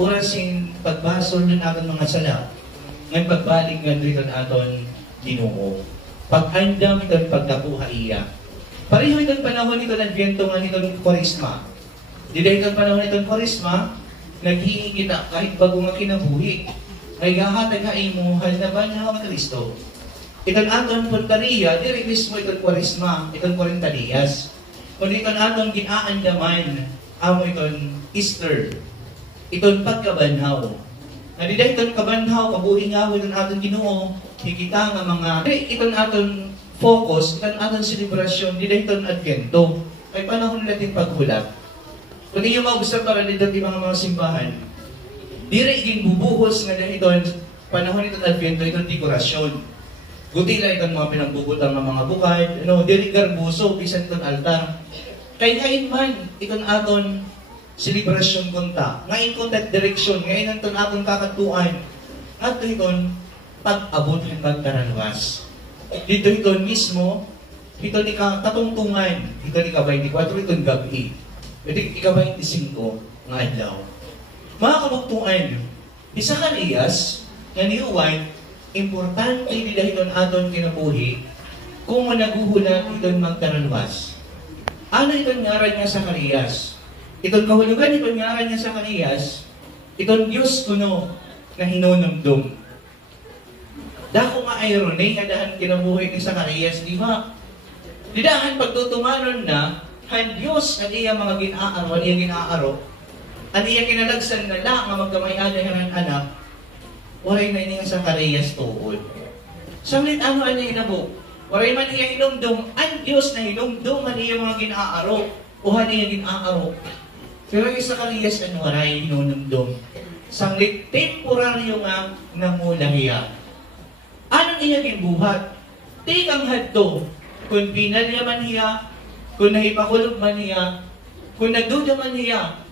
Orasin pagbasol ng aton mga sala. Ngayon pagbalik nga dito aton Ginoo. Pag-andam itong pagkabuha iya. Pareho itong panahon ito ng Advento nga itong Kwaresma. Di dahil itong panahon itong Kwaresma, naghihingi kita kahit bago nga kinabuhi. May gahatag nga imuhal na ba niya mga Kristo? Itong aton Puntaria, di rin mismo itong Kwaresma, itong Quarentarias. Kung itong aton ginaandaman, amo itong Easter. Itong pagkabanhaw. Na di dahil itong kabanhaw, kabuhi nga itong aton Ginoo, higita nga mga, itong aton focus, itong aton selebrasyon, di dahil itong Advento. Ay panahon natin paghulat. Kung iyo magustuhan para dito di mga simbahan, di rin bubuhos nga dahil itong panahon itong Advento, itong dekorasyon. Gutila itong mga pinagbubutan ng mga bukad, di rin garbuso, bisan itong altar. Kaya ngayon man, itong aton selebrasyon kunta, ngayon kunta direksyon, ngayon itong aton kakatuan, at itong pag-abot ng pagkaralwas. Dito ito mismo, ito ni katungtungan, ito ni ka-24, itong gabi. Ito ika-25 nga adlaw. Mga kabuktuan, ni Zacarias, nga niuwan, importante ni dahil itong aton kinabuhi, kung naguhulat itong magkaralwas. Ano itong ngaran niya Zacarias? Itong kahulugan itong ngaran niya Zacarias, itong Diyos kuno na hinunumdum. Dako nga irony nga dahan kinabuhi ni Zacarias, di ba? Di dahan pagtutumanon na, han Diyos ang iya mga ginaaro, ang iya ginaaro, ang iya kinalagsan na lang nga magkamay-ada ng anak, waray na ini nga Zacarias tuod. Samlit ano ang iya nabo? Waray man iya hinumdum, ang Diyos na hinumdum ang iya mga ginaaro, o han iya ginaaro. Pero yung Zacarias ang waray hinumdum. Samlit temporaryo nga namula iya. Anong iya ginbuhat? Tikang hadto, kung pinalya man iya, kung nahipakulog man niya, kung nagduda man niya,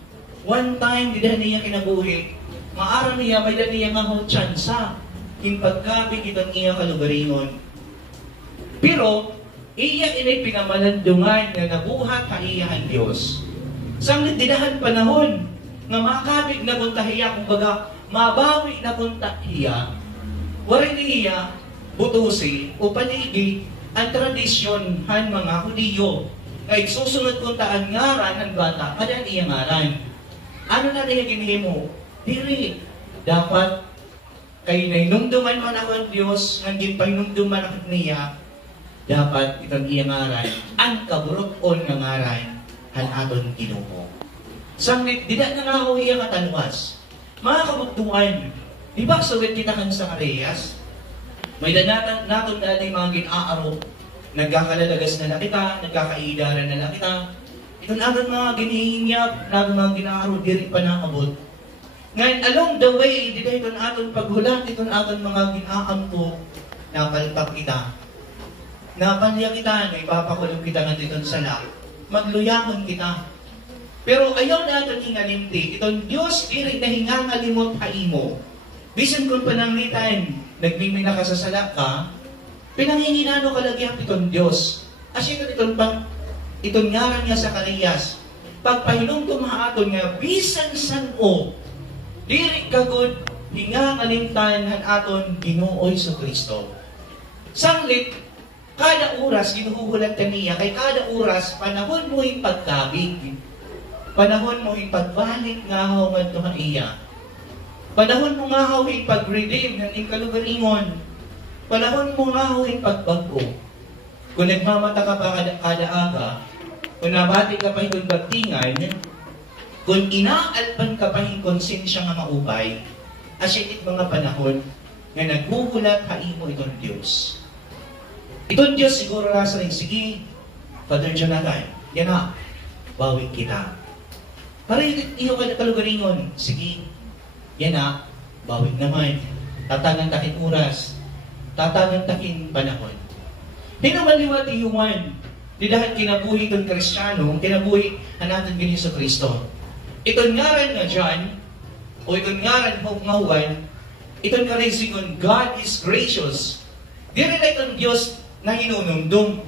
one time, di dahil niya kinabuhi, maara niya, may dahil niya nga hong tsansa, pagkabig itong iya kalugaringon. Pero, iya inay pinamalandungan na nabuhat ka iyahan Diyos. Samlit dinahan panahon, nga makabig na puntahiya, kumbaga, mabawi na puntahiya, waray niya, butusi, o panigi, ang tradisyon han mga Hudiyo, kaya susunod kong taan ngaran ng bata, kada niya ngaran. Ano na niya ginhimo? Diri. Dapat, kay nainumduman man ako ang Diyos, nangin painumduman ako niya, dapat itong iya ngaran, ang kaburok-on nga ngaran, han aton Ginoo. Samlit, di na nga ako iya katalwas. Mga kabuktuan, di ba suwit kita kan sa Zacarias? May danatan natin dati mga ginaaro, nagkakalalagas na lang kita, nagkakaidaran na lang kita. Ito na agad mga ginihinyap, na mga ginaaro, di rin pa nakabot. Ngayon, along the way, di dahil ito na aton paghulat, ito na aton mga ginaampo, napalpak kita. Napalya kita, na ipapakulong kita nga dito sa lak. Magluyakon kita. Pero ayaw na aton hingalimti, itong Diyos, di rin na hingangalimot haimo. Bisan kung pananglitan, nagmimina ka sa salak ka, pinanginginano kalagyan itong Diyos. As itong ngaran niya sa Zacarias, pagpahinong tumaaton nga, bisan san o, diri kagod, hingangalimtan han aton Ginooy sa Kristo. Sanglit, kada oras, ginuhuhulat niya, kay kada oras, panahon mo yung pagkabig. Panahon mo yung pagbalik nga hawan to iya. Panahon mo nga yung pag-redeem ng ikalugaringon. Panahon mo nga yung pagbago. Kung nagmamata ka pa kada aga, kung nabati ka pa yung bagtingan, kung inaalpan ka pa yung konsensya nga maupay, asyikit mga panahon nga naghuhulat haimo itong Diyos. Itong Diyos siguro nasa rin, sige, Father Jonathan, yan na, bawig kita. Para iyo ka na kalugaringon, sige, yan na, bawig naman. Tatangan takin oras, tatangan takin panahon. Di naman liwati yuman, di dahil kinabuhi itong Kristiyano, kinabuhi natin ganyan sa Kristo. Itong ngaran nga dyan, o itong ngaran mo ngawan, itong nga God is gracious. Di rin na itong Diyos na hinunumdum.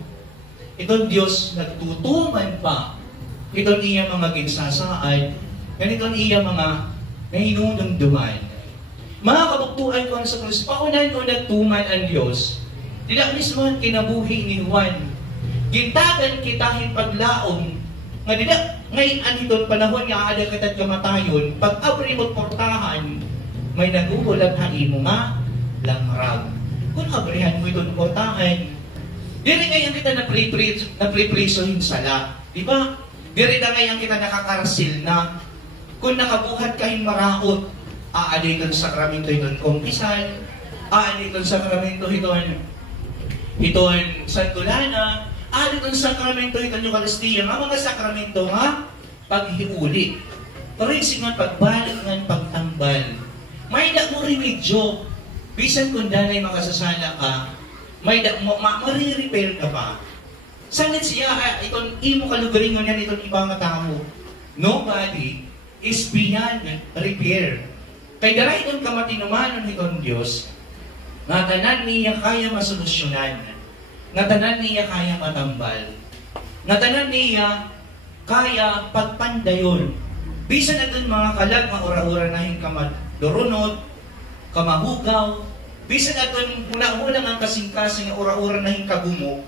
Itong Diyos nagtutuman pa. Itong iya mga ginsasaad, ganitong iya mga na hinunumduman. Mga kabuktuan ko sa krus, paunan o nagtuman ang Diyos, tila mismo ang kinabuhi ni Juan. Gintagan kitahin paglaom, nga dila ngayon aniton panahon nga ada katat kamatayon, pag abri mo portahan, may nagugulat ha imo nga langrag. Kung abrihan mo itong portahan, diri ngayon kita napriprisohin sala. Di ba? Diri na ngayon kita nakakarasil na kung nakabuhat kahing maraot, aaday itong sakramento itong kumpisan, aaday itong sakramento itong santulana, aaday itong sakramento itong Eucharistia, nga mga sakramento nga paghiuli. Pero yung singon pagbalik ng pagtambal, may da mo remedyo, bisan kung danay makasasala ka, may da mo, marirepair ka pa. Sanit siya, itong imo kalugaringon yan, itong ibang tao. Nobody is beyond repair. Kay daray itong kamatinumanon itong Diyos, nga tanan niya kaya masolusyonan, nga tanan niya kaya matambal, nga tanan niya kaya pagpandayon. Bisan na dun mga kalag, mga ura-ura na yung kamadurunod, kamahugaw, bisan na dun una-una ang kasing-kasing ura-ura na yung kagumo,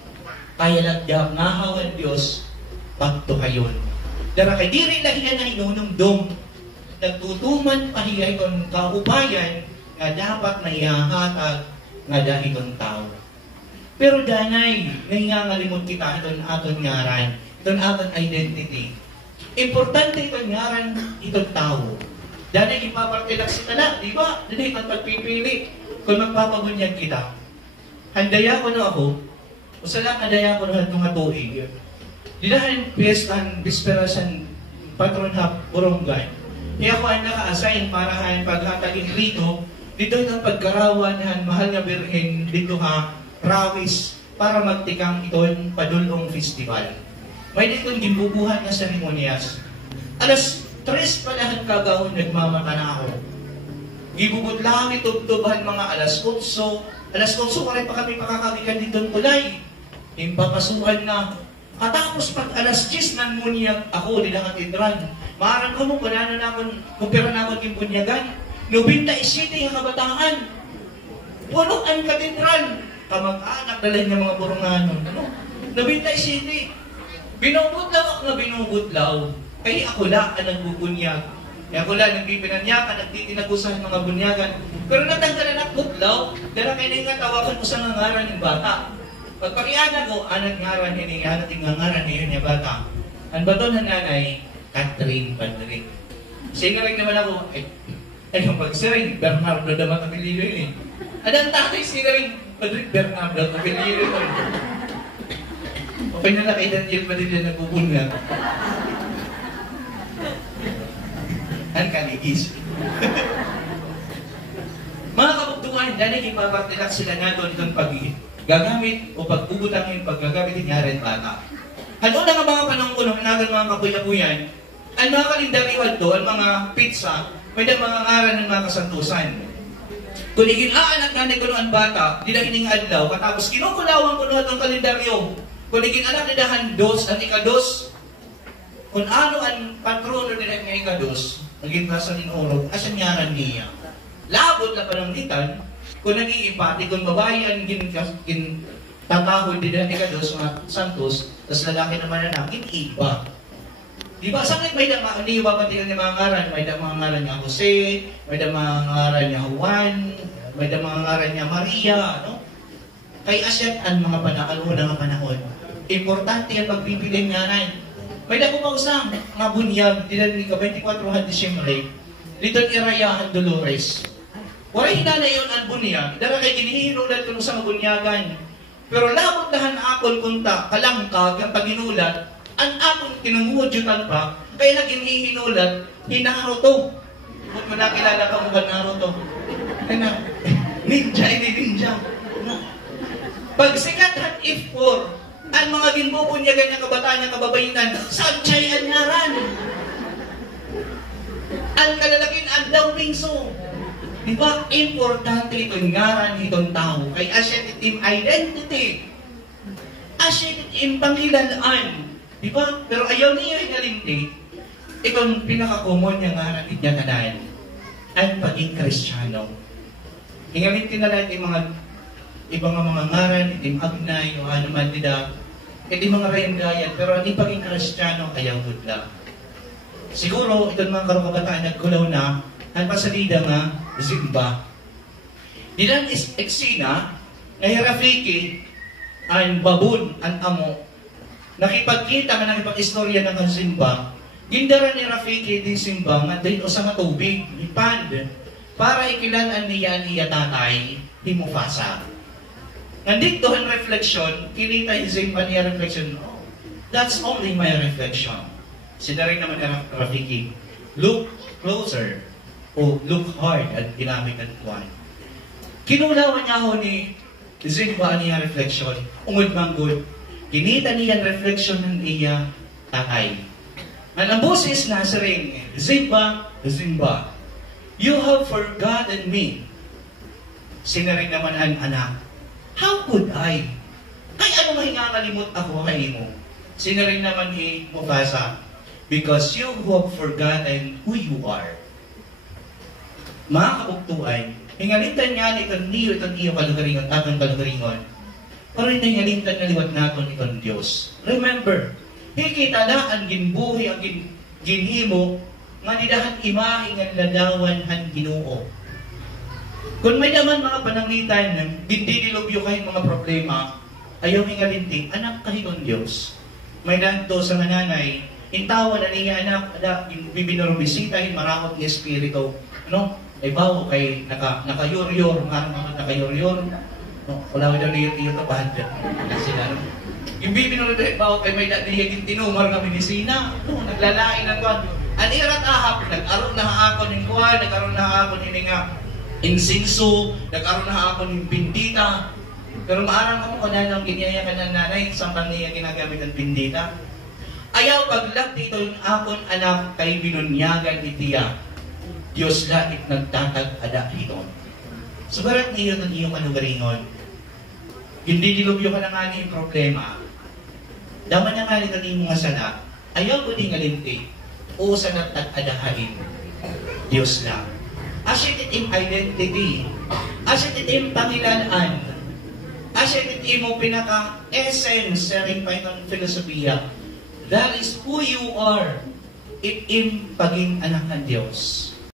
kaya lagdang ngahawan Diyos, pagtuhayon. Dara kay diri lahiyan na hinunumdum, nagtutuman pahiya itong kaubayan nga dapat na ihahatag nga dahil itong tao. Pero danay, ngalingalimot kita itong aton ngaran, itong aton identity. Importante itong ngaran itong tao. Danay ipapartilak si tala, di ba? Danay itong pagpipili kung magpapabunyag kita. Handaya ko na ako, o salang handaya ko na itong atuig. Dilahan piyestahan, bisperasan, patron hap, buronggan. Kaya ako ay naka-assign para ang paghatagin rito, dito itong pagkarawan ng mahal na birhen, dito ha, rawis, para magtikang itong padulong festival. May ditong gimbubuhan na seremonyas. Alas 3 pa lahat kagahon nagmamata na ako. Gibugot lang itubtuban mga alas 8. Alas 8 pa rin pa kami pakakagikan ditong kulay. Impapasukan na. Katapos pag alas 10 nan munyag ako, di na katidran. Maarang ko mo, panano na akong, kumpira na akong kimbunyagan. 97 yung kabataan. Puno ang katidran. Kamag-anak, dalhin ng mga burunganon. Ano? 97. Binugot lang ako na binugutlaw. Kaya ako lang ang nagbubunyag. Kaya ako lang nagpipinanyakan, nagtitinagusan mga bunyagan. Pero natanggalan ang gutlaw, dala kayo nga tawakan ko sa nangaran ng bata. Pagpakiana ko, anak ngaran, hinihanat yung ngaran niyo niya bata. Ang bato ng nanay, Catherine Padre. Singaring naman ako, yung pagsiring, Bernardo da Matapililo yun eh. Adang tatay, singaring, Padre, Bernardo da Matapililo yun. Okay na lang kay Daniel Padilla nagbubunyag. Ang kaligis. Mga kabuktukan, dahil ipapartilak sila nga doon itong gagamit o pagbubutangin paggagamit niya rin bata. Ano na nga mga panangkulong natin mga kapuyapuyan, ang mga kalendaryuan to, ang mga pizza, may na mga ngaran ng mga kasantusan. Kung iginaanak na ni kuno ang bata, di na hining adlaw, katapos kinukulawan ko na itong kalendaryo. Kung iginanak ni dahan dos, ang ikados, kung ano ang patrono nila ng ikados, naging nasa ninurog, asan ngaran niya? Labot na pananglitan, kung nag-iipati, kung babae ang tatahol din natin ka doon sa santos, tapos lalaki naman na namin, iba. Diba? Saan may dama, hindi ibabatikan niya mga ngaran, may dama mga ngaran niya Jose, may dama mga ngaran niya Juan, may dama mga ngaran niya Maria, no? Kay asyat ang mga unang panahon. Importante ang pagpipili ng ngaran. May dama mausang, mga bunyag, dilan ni 24 Disyembre, dito irayahan Dolores. Wala hinala yun ang bunyag, dara kay ginihinulat ko sa bunyagan. Pero labot dahan akon kunta, kalangkag, ang paginulat, ang akon tinangudyutan pa, kaya na ginihinulat, hinaharuto. Kung mo nakilala ka mo ba naruto? Ano? Ninja, hindi ninja. Pag sikat F4, ang mga ginbubunyagan niya kabataan niya kababainan, sanchay ang ngaran. Ang kalalakin ang dawingso. Diba, importante itong ngaran itong tao. Kay asya itim identity. Asya itim pangilalaan. Diba? Pero ayaw niya yung nalinti. Itong pinaka-common niya ngaran niya tanayan. at paging Kristiyano. Hingamin tinala iti mga ibang mga ngaran, iti agnay, o ano man nila, iti mga rayon-gayan, pero hindi paging Kristiyano, ayaw hudla. Siguro, itong mga karukabataan nagkulaw na, ang pasalida nga, zimba. Dilan is eksina, na hirafiki, ang babun, ang amo, nakipagkita nga nakipag-istorya ng zimba, gindara ni Rafiki di simba nga dahil usa nga tubig, ipand, para ikilanan niya tatay, di Mufasa. Nandito ang reflection, kinita yung zimba niya reflection, oh, that's only my reflection. Sinarin naman ni Rafiki, look closer, o look hard at ginamit at kuwan. Kinulawan niya ako ni Zimba niya reflection, ungod manggod, kinita niya reflection ng iya tatay. Ang boses na sa ring, Zimba, Zimba, you have forgotten me. Sinaring naman ang anak, how could I? Ay, ano mahingakalimot ako kay mo? Sinaring naman ni Mufasa, because you have forgotten who you are. Mga kabuktuan, hingalintan nga ni itong niyo, itong iyo kalugaringon, tatang kalugaringon, pero hingalintan nga liwat natin itong Diyos. Remember, hikita na ang ginbuhi, ang ginhimo, nga nidahan imahe nga ladawan han Ginoo. Kung may naman mga pananglitan, hindi dilubyo kayo mga problema, ayaw hingalinti, anak kahitong Diyos. May nanto sa nanay, intawa na niya anak, bibinurong bisitahin, marakot ni Espiritu. No? Ay bawo kay naka-yor-yor, marang naka-yor-yor. No? Wala daw niya tiyo tapad. Sila, no? Yung bibinurong dahil bawo kay may dadihigin tinumar nga medisina. No? Naglalain na kuwan. Anirat ahap, nag-aron na haakon ng kuwan, nag-aron na haakon ng nga insinso, nag-aron na haakon ng bindita. Pero maarang ako kung anong ginyaya ka ng nanay, sampan niya ginagamit ng bindita. Ayaw paglag dito yung akon anak kay binunyagan itiya. Diyos lahat nagtatag-ada hiton. Subarat niyo ng iyong kanugaringon. Hindi dilubyo ka na nga ni problema. Daman na nga ni kanino nga sana. Ayaw ko di ngalinti. O sa natag-adahain. Diyos lang. Asit itim identity. Asit itim pangilanaan. Asit itim mo pinaka-essence sa rin pa itong filosofiya. That is who you are. Itim paging anak ng Diyos.